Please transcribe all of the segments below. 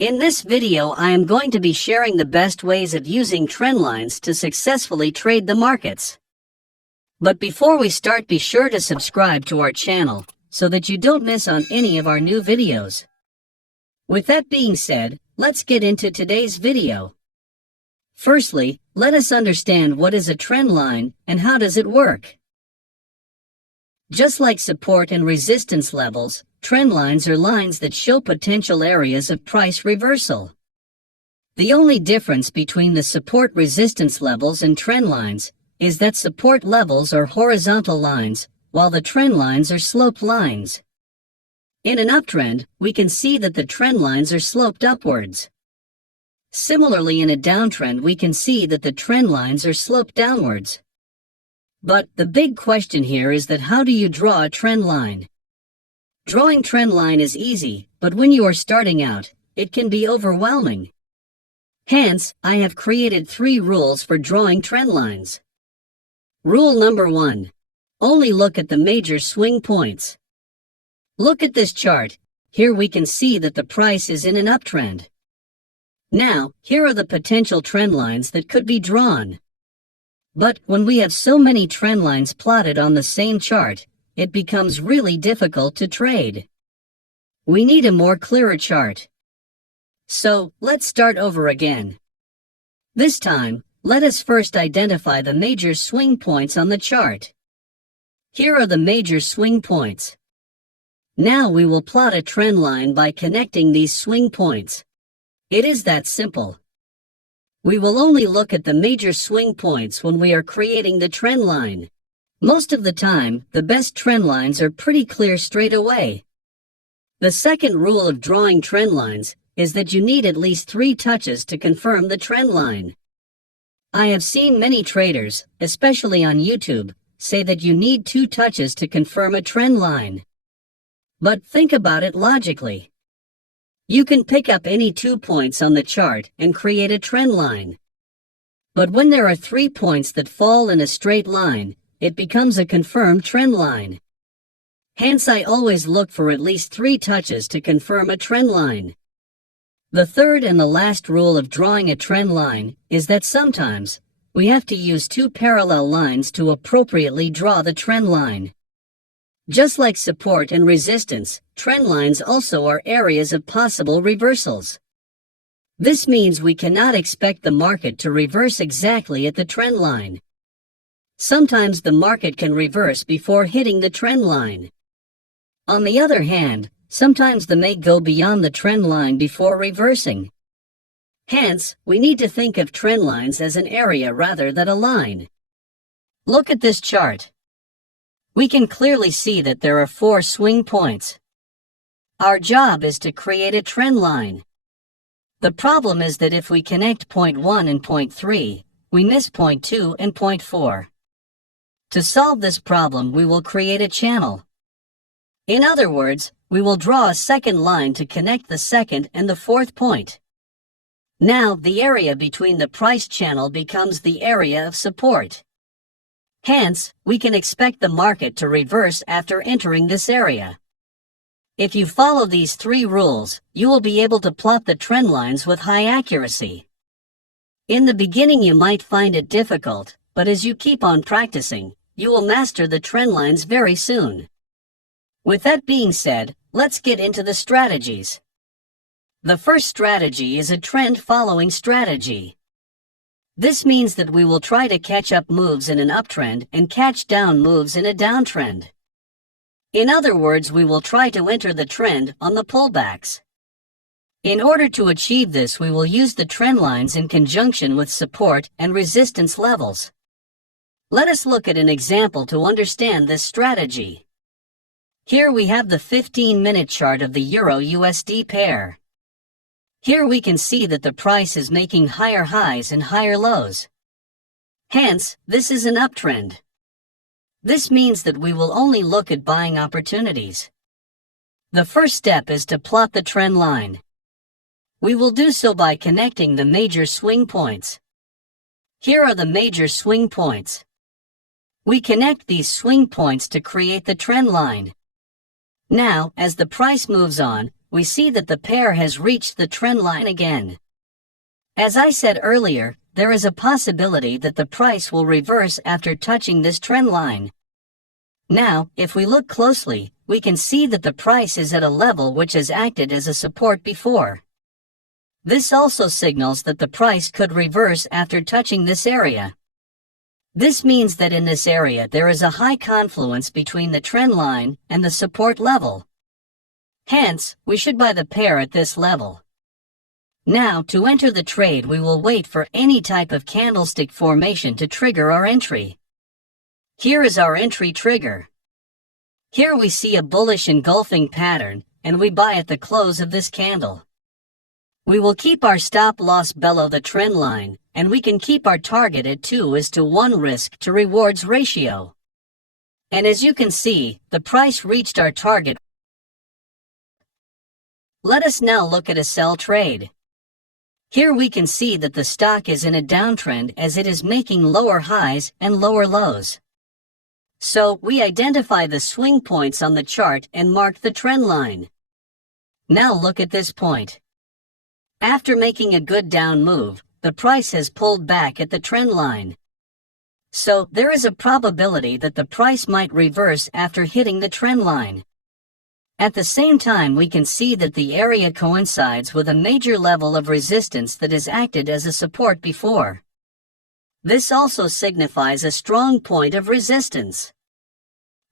In this video, I am going to be sharing the best ways of using trend lines to successfully trade the markets. But before we start, be sure to subscribe to our channel so that you don't miss on any of our new videos. With that being said, let's get into today's video. Firstly, let us understand what is a trend line and how does it work. Just like support and resistance levels, trend lines are lines that show potential areas of price reversal. The only difference between the support resistance levels and trend lines is that support levels are horizontal lines, while the trend lines are sloped lines. In an uptrend, we can see that the trend lines are sloped upwards. Similarly, in a downtrend, we can see that the trend lines are sloped downwards. But the big question here is that how do you draw a trend line? Drawing trend line is easy, but when you are starting out, it can be overwhelming. Hence, I have created 3 rules for drawing trend lines. Rule number 1. Only look at the major swing points. Look at this chart. Here we can see that the price is in an uptrend. Now, here are the potential trend lines that could be drawn. But when we have so many trend lines plotted on the same chart, it becomes really difficult to trade. We need a more clearer chart. So, let's start over again. This time, let us first identify the major swing points on the chart. Here are the major swing points. Now we will plot a trend line by connecting these swing points. It is that simple. We will only look at the major swing points when we are creating the trend line. Most of the time, the best trend lines are pretty clear straight away. The second rule of drawing trend lines is that you need at least 3 touches to confirm the trend line. I have seen many traders, especially on YouTube, say that you need 2 touches to confirm a trend line. But think about it logically. You can pick up any 2 points on the chart and create a trend line. But when there are 3 points that fall in a straight line, it becomes a confirmed trend line. Hence, I always look for at least 3 touches to confirm a trend line. The third and the last rule of drawing a trend line is that sometimes we have to use 2 parallel lines to appropriately draw the trend line. Just like support and resistance, trend lines also are areas of possible reversals. This means we cannot expect the market to reverse exactly at the trend line. Sometimes the market can reverse before hitting the trend line. On the other hand, sometimes they may go beyond the trend line before reversing. Hence, we need to think of trend lines as an area rather than a line. Look at this chart. We can clearly see that there are 4 swing points. Our job is to create a trend line. The problem is that if we connect point 1 and point 3, we miss point 2 and point 4. To solve this problem, we will create a channel. In other words, we will draw a second line to connect the second and the 4th point. Now, the area between the price channel becomes the area of support. Hence, we can expect the market to reverse after entering this area. If you follow these 3 rules, you will be able to plot the trend lines with high accuracy. In the beginning, you might find it difficult, but as you keep on practicing, you will master the trend lines very soon. With that being said, let's get into the strategies. The first strategy is a trend following strategy. This means that we will try to catch up moves in an uptrend and catch down moves in a downtrend. In other words, we will try to enter the trend on the pullbacks. In order to achieve this, we will use the trend lines in conjunction with support and resistance levels. Let us look at an example to understand this strategy. Here we have the 15-minute chart of the Euro-USD pair. Here we can see that the price is making higher highs and higher lows. Hence, this is an uptrend. This means that we will only look at buying opportunities. The first step is to plot the trend line. We will do so by connecting the major swing points. Here are the major swing points. We connect these swing points to create the trend line. Now, as the price moves on, we see that the pair has reached the trend line again. As I said earlier, there is a possibility that the price will reverse after touching this trend line. Now, if we look closely, we can see that the price is at a level which has acted as a support before. This also signals that the price could reverse after touching this area. This means that in this area there is a high confluence between the trend line and the support level. Hence, we should buy the pair at this level. Now, to enter the trade, we will wait for any type of candlestick formation to trigger our entry. Here is our entry trigger. Here we see a bullish engulfing pattern, and we buy at the close of this candle. We will keep our stop loss below the trend line, and we can keep our target at 2:1 risk to rewards ratio. And as you can see, the price reached our target. Let us now look at a sell trade. Here we can see that the stock is in a downtrend as it is making lower highs and lower lows. So, we identify the swing points on the chart and mark the trend line. Now look at this point. After making a good down move, the price has pulled back at the trend line. So, there is a probability that the price might reverse after hitting the trend line. At the same time, we can see that the area coincides with a major level of resistance that has acted as a support before. This also signifies a strong point of resistance.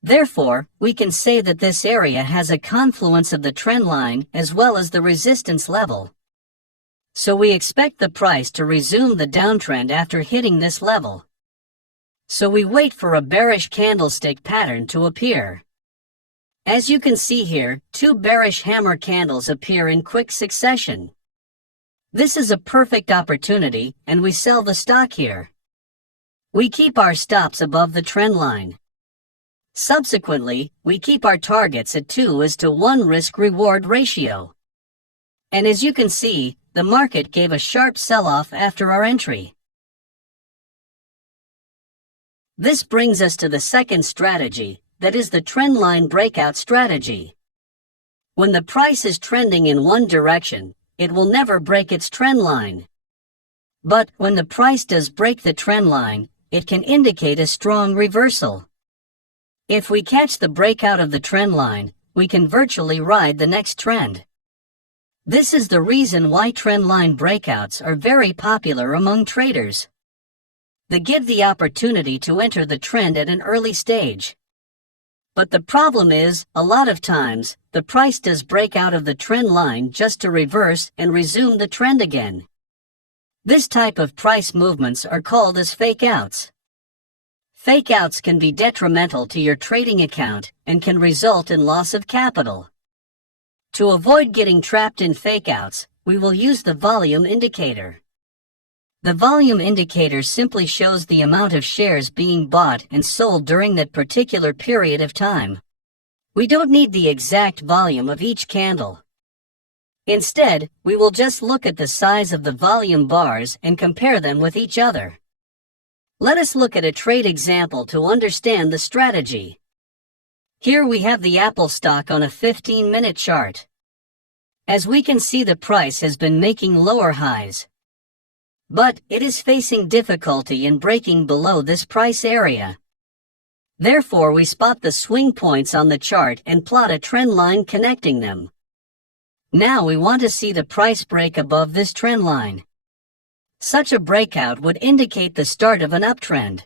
Therefore, we can say that this area has a confluence of the trend line as well as the resistance level. So we expect the price to resume the downtrend after hitting this level. So we wait for a bearish candlestick pattern to appear. As you can see here, two bearish hammer candles appear in quick succession. This is a perfect opportunity, and we sell the stock here. We keep our stops above the trend line. Subsequently, we keep our targets at 2:1 risk-reward ratio. And as you can see, the market gave a sharp sell-off after our entry. This brings us to the second strategy, that is the trendline breakout strategy. When the price is trending in one direction, it will never break its trend line. But when the price does break the trend line, it can indicate a strong reversal. If we catch the breakout of the trend line, we can virtually ride the next trend. This is the reason why trendline breakouts are very popular among traders. They give the opportunity to enter the trend at an early stage. But the problem is, a lot of times, the price does break out of the trend line just to reverse and resume the trend again. This type of price movements are called as fake outs. Fake outs can be detrimental to your trading account and can result in loss of capital. To avoid getting trapped in fake outs, we will use the volume indicator. The volume indicator simply shows the amount of shares being bought and sold during that particular period of time. We don't need the exact volume of each candle. Instead, we will just look at the size of the volume bars and compare them with each other. Let us look at a trade example to understand the strategy. Here we have the Apple stock on a 15-minute chart. As we can see, the price has been making lower highs. But it is facing difficulty in breaking below this price area. Therefore, we spot the swing points on the chart and plot a trend line connecting them. Now we want to see the price break above this trend line. Such a breakout would indicate the start of an uptrend.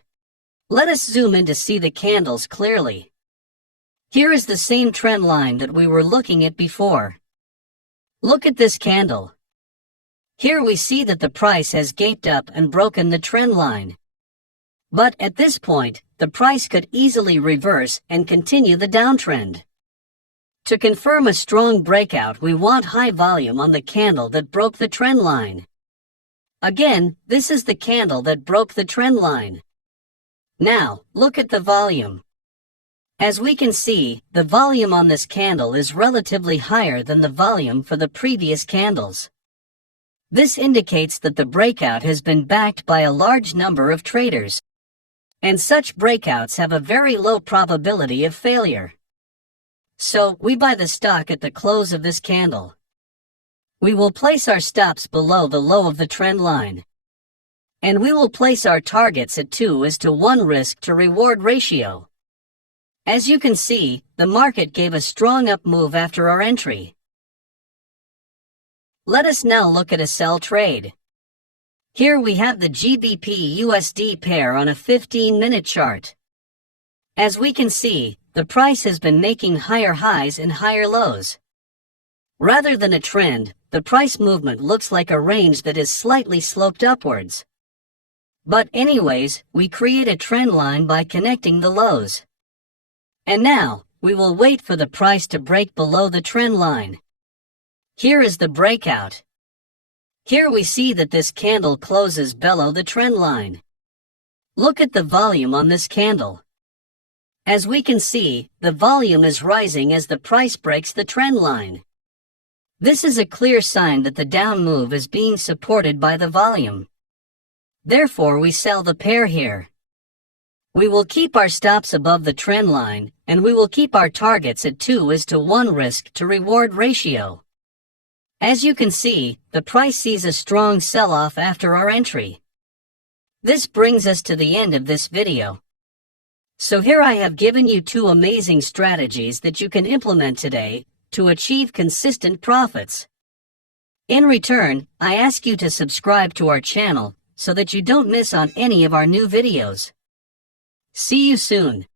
Let us zoom in to see the candles clearly. Here is the same trend line that we were looking at before. Look at this candle. Here we see that the price has gaped up and broken the trend line. But at this point, the price could easily reverse and continue the downtrend. To confirm a strong breakout, we want high volume on the candle that broke the trend line. Again, this is the candle that broke the trend line. Now, look at the volume. As we can see, the volume on this candle is relatively higher than the volume for the previous candles. This indicates that the breakout has been backed by a large number of traders. And such breakouts have a very low probability of failure. So, we buy the stock at the close of this candle. We will place our stops below the low of the trend line. And we will place our targets at 2:1 risk to reward ratio. As you can see, the market gave a strong up move after our entry. Let us now look at a sell trade. Here we have the GBP-USD pair on a 15-minute chart. As we can see, the price has been making higher highs and higher lows. Rather than a trend, the price movement looks like a range that is slightly sloped upwards. But anyways, we create a trend line by connecting the lows. And now, we will wait for the price to break below the trend line. Here is the breakout. Here we see that this candle closes below the trend line. Look at the volume on this candle. As we can see, the volume is rising as the price breaks the trend line. This is a clear sign that the down move is being supported by the volume. Therefore, we sell the pair here. We will keep our stops above the trend line, and we will keep our targets at 2:1 risk to reward ratio. As you can see, the price sees a strong sell-off after our entry. This brings us to the end of this video. So here I have given you 2 amazing strategies that you can implement today to achieve consistent profits. In return, I ask you to subscribe to our channel so that you don't miss on any of our new videos. See you soon.